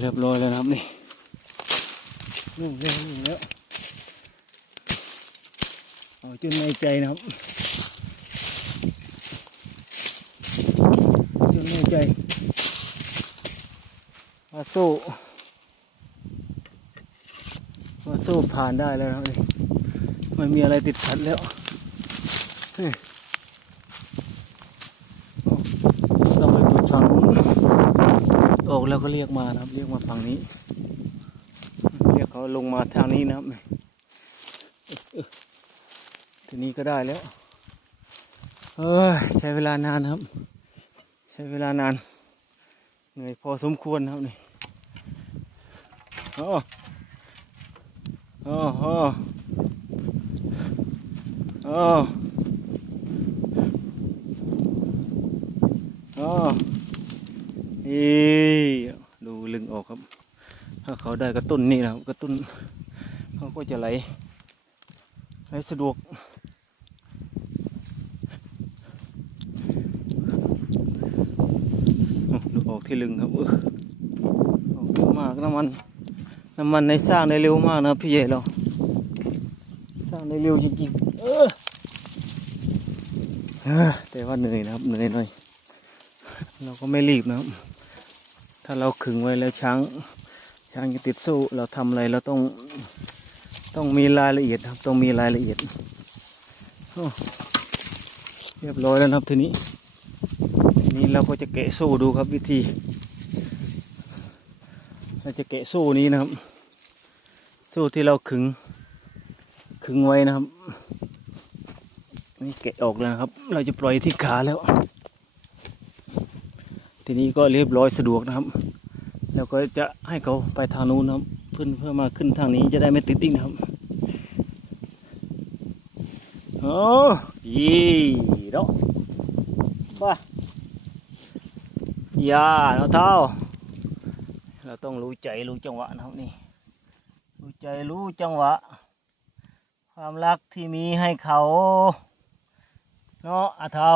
เรียบร้อยแล้วนะครับนี่นึ่งแล้วนึ่งแล้วเอาจนในใจนะครับจนในใจมาสู้มาสู้ผ่านได้แล้วนะครับนี่ไม่มีอะไรติดขัดแล้วเฮ้ยต้องไปดูทางนู้นออ กแล้วก็เรียกมานะครับ เรียกมาฝั่งนี้ เรียกเขาลงมาทางนี้นะครับทีนี้ก็ได้แล้วเอ้ยใช้เวลานานครับ ใช้เวลานานเหนื่อยพอสมควรครับนี่โอ้โอ้โอ้โอ้โอ้เอ้ยดูลึงออกครับ ถ้า เขาได้กระตุ้นนี่นะครับกระตุ้นเขาก็จะไหลไหลสะดวกอะดูออกที่ลึงครับเออออกเยอะมากน้ำมันน้ำมันในสร้างได้เร็วมากนะพี่ใหญ่เราสร้างได้เร็วจริงๆเออแต่ว่าเหนื่อยนะครับเหนื่อยหน่อยเราก็ไม่รีบนะครับ ถ้าเราขึงไว้แล้วช้าง ช้างจะติดสู้เราทำอะไรเราต้องต้องมีรายละเอียดครับ ต้องมีรายละเอียดเรียบร้อยแล้วครับทีนี้นี้เราก็จะแกะโซ่ดูครับวิธี เราจะแกะโซ่นี้นะครับโซ่ที่เราขึงขึงไว้นะครับนี่แกะออกแล้วนะครับ เราจะปล่อยที่ขาแล้ว ทีนี้ก็เรียบร้อยสะดวกนะครับ แล้วก็จะให้เขาไปทางนู้นนะครับเพื่อเพื่อมาขึ้นทางนี้จะได้ไม่ติดอีกนะครับโอ้ยี่ดอกว้าอย่าเราเท่า เราต้องรู้ใจรู้จังหวะนะครับนี่ รู้ใจรู้จังหวะ ความรักที่มีให้เขา เนาะอาเท่า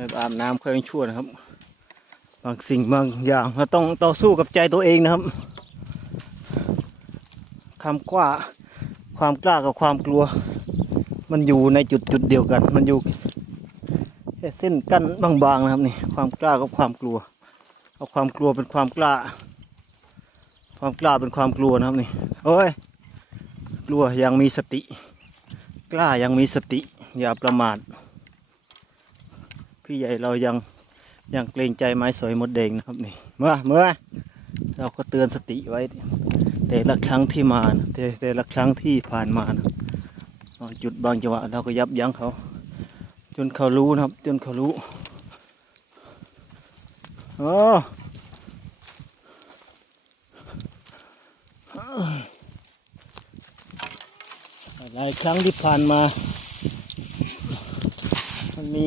อาบน้ำเคยงชั่วนะครับ บางสิ่งบางอย่างเราต้องต่อสู้กับใจตัวเองนะครับคำกว่าความกล้ากับความกลัว มันอยู่ในจุดจุดเดียวกัน มันอยู่เส้นกั้นบางๆนะครับนี่ความกล้ากับความกลัวเอาความกลัวเป็นความกล้า ความกล้าเป็นความกลัวนะครับนี่โอ้ยกลัวยังมีสติ กล้ายังมีสติ อย่าประมาท พี่ใหญ่เรายังยังเกรงใจไม้สวยมดแดงนะครับนี่เมื่อเมื่อเราก็เตือนสติไว้ แต่ละครั้งที่มานะแต่แต่ละครั้งที่ผ่านมานะจุดบางจังหวะเราก็ยับยั้งเขา จนเขารู้นะครับ จนเขารู้โอหลายครั้งที่ผ่านมา มันมี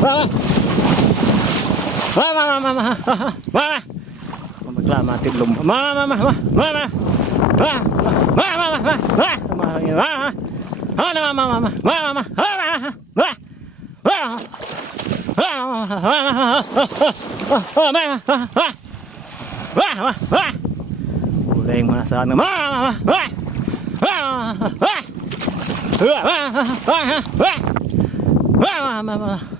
Mama! Mama, mama, mama! Mama! Maglama atin lum... Mama, mama, mama! Mama! Mama, mama, mama! Mama, mama! Mama, mama, mama! Mama, mama! Mama, mama! Uling mo na sa ano. Mama, mama, mama!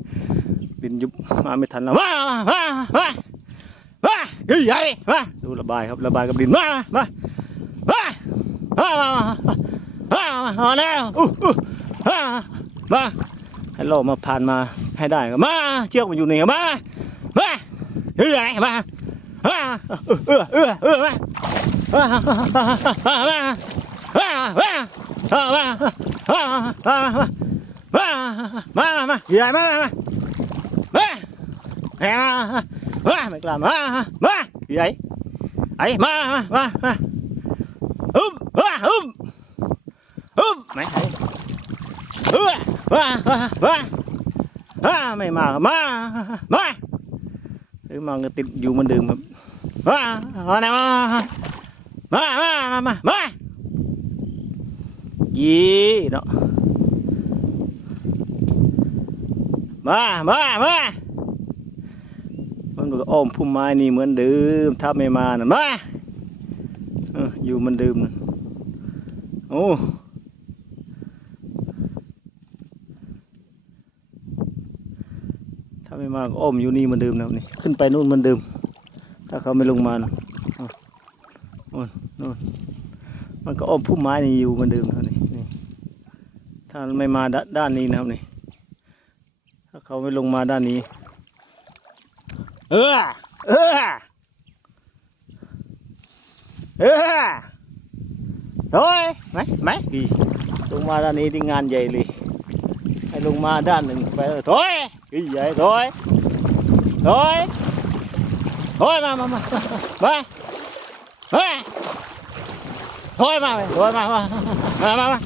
นกระตุ้นมามามามามามามามามามาเฮ้ยมามามามามามามามามามาอุ๊บอุ๊บอุ๊บมาอุ๊บมามามามาโลยมาได้มามามาอุ๊บมามามามามาไม่กล้ามากูติดหลุมมามามาบินยุบมาไม่ทันแล้วมามามามาเฮ้ยใหญ่มาดูระบายครับระบายกับดินมามามามามามามามาแล้วอู้อู้มามาให้โลกมาผ่านมาให้ได้ก็มาเชือกมันอยู่นี่ก็มามาเฮ้ยไงมามาเออเออเออมามามามามามามามามามามามามาใหญ่มามา ma ma mày làm ma ma gì ấy ấy ma ma ma um ma um um mày ma ma ma ma mày mà ma ma cứ mà người tịt dù mình đường mà ma ma này ma ma ma ma ma gì đó มามามามันก็อ้อมพุ่มไม้นี่เหมือนเดิมถ้าไม่มาน่ะมาอยู่มันเดิมน่ะโอ้ถ้าไม่มาก็อ้อมอยู่นี่มือนเดิมนะนี่ขึ้นไปนู่นมือนเดิม ถ้าเขาไม่ลงมานะนู่นนู่นมันก็อ้อมพุ่มไม้นี่อยู่มือนเดิมนะนี่ถ้าไม่มาด้านนี้นะครับนี่ เขาไม่ลงมาด้านนี้ เออ เออ เออโอ้ยไหมไหมอีลงมาด้านนี้ที่งานใหญ่เลยให้ลงมาด้านหนึ่งไปเลยถอยอีใหญ่ถอยถอยถอยมามามามามาถอยมาถอยมามามามามา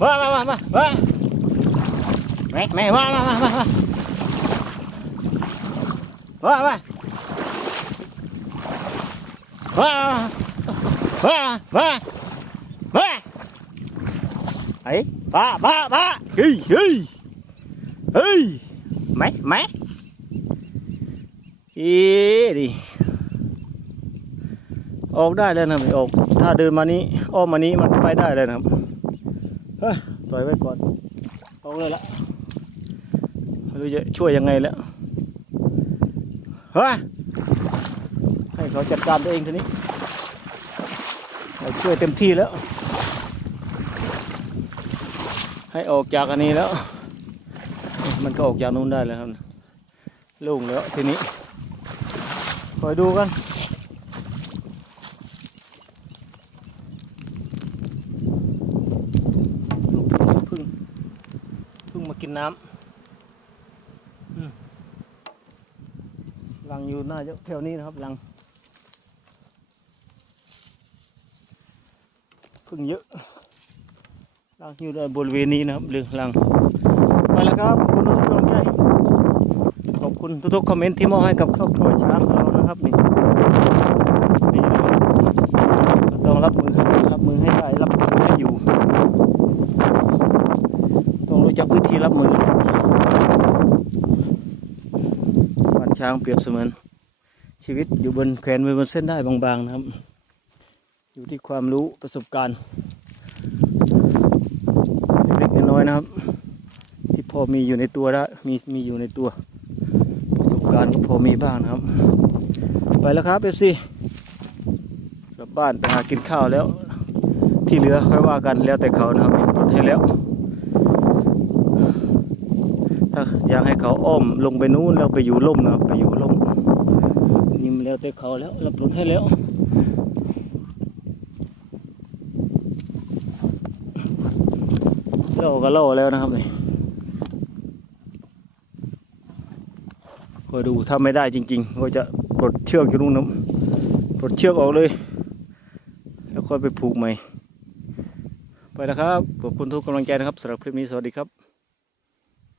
มามามามา ไม่ไม่มามามามามาว้าว้าว้าว้าว้าว้าไอ้บ้าบ้าบ้าเฮ้ยเฮ้ยเฮ้ยไหมไหมเอ๊ดิออกได้แล้วนะไม่ออกถ้าเดินมานี้อ้อมมานี้มันไปได้เลยนะครับปล่อยไว้ก่อนออกเลยละ รู้จะช่วยยังไงแล้วเฮ้ยให้เขาจัดการตัวเองทีนี้เราช่วยเต็มที่แล้ว ให้ออกจากอันนี้แล้ว มันก็ออกจากนู้นได้แล้วครับล่งแล้วทีนี้คอยดูกันพึ่งพึ่งมากินน้ำอืมรั งอยู่น้าเยอะแถวนี้นะครับรังพึ่งเยอะรังอยู่ในบริเวณนี้นะครับเรื่องรังไปแล้วครับขอบคุณทุกกำลังใจขอบคุณทุกๆคอมเมนต์ที่มอบให้กับครอบครัวช้างเรานะครับนี่นี่นะครับต้องรับมือรับมือให้ได้รับมือให้อยู่ ต้องรู้จักวิธีรับมือนะครับบ้าน ช้างเปรียบเสมือนชีวิตอยู่บนแขวนไว้บนเส้นได้บางๆนะครับ อยู่ที่ความรู้ประสบการณ์เล็กน้อยนะครับ ที่พอมีอยู่ในตัวได้มีมีอยู่ในตัว ประสบการณ์ก็พอมีบ้างนะครับ ไปแล้วครับเอฟซีกลับบ้านไปหากินข้าวแล้ว ที่เหลือค่อยว่ากันแล้วแต่เขานะครับปลดให้แล้ว ถ้ากให้เขาอ้อมลงไปนู้นแล้วไปอยู่ร่มนะไปอยู่ร่มนี่มแล้วแต่เขาแล้วเราปลดให้แล้วโล่ก็โล่แล้วนะครับนี่คอยดูถ้าไม่ได้จริงๆก็จะปลดเชือกอยู่นู่นนะปลดเชือกออกเลย แล้วค่อยไปผูกใหม่ ไปนะครับขอบคุณทุกกำลังใจนะครับสำหรับคลิปนี้สวัสดีครับ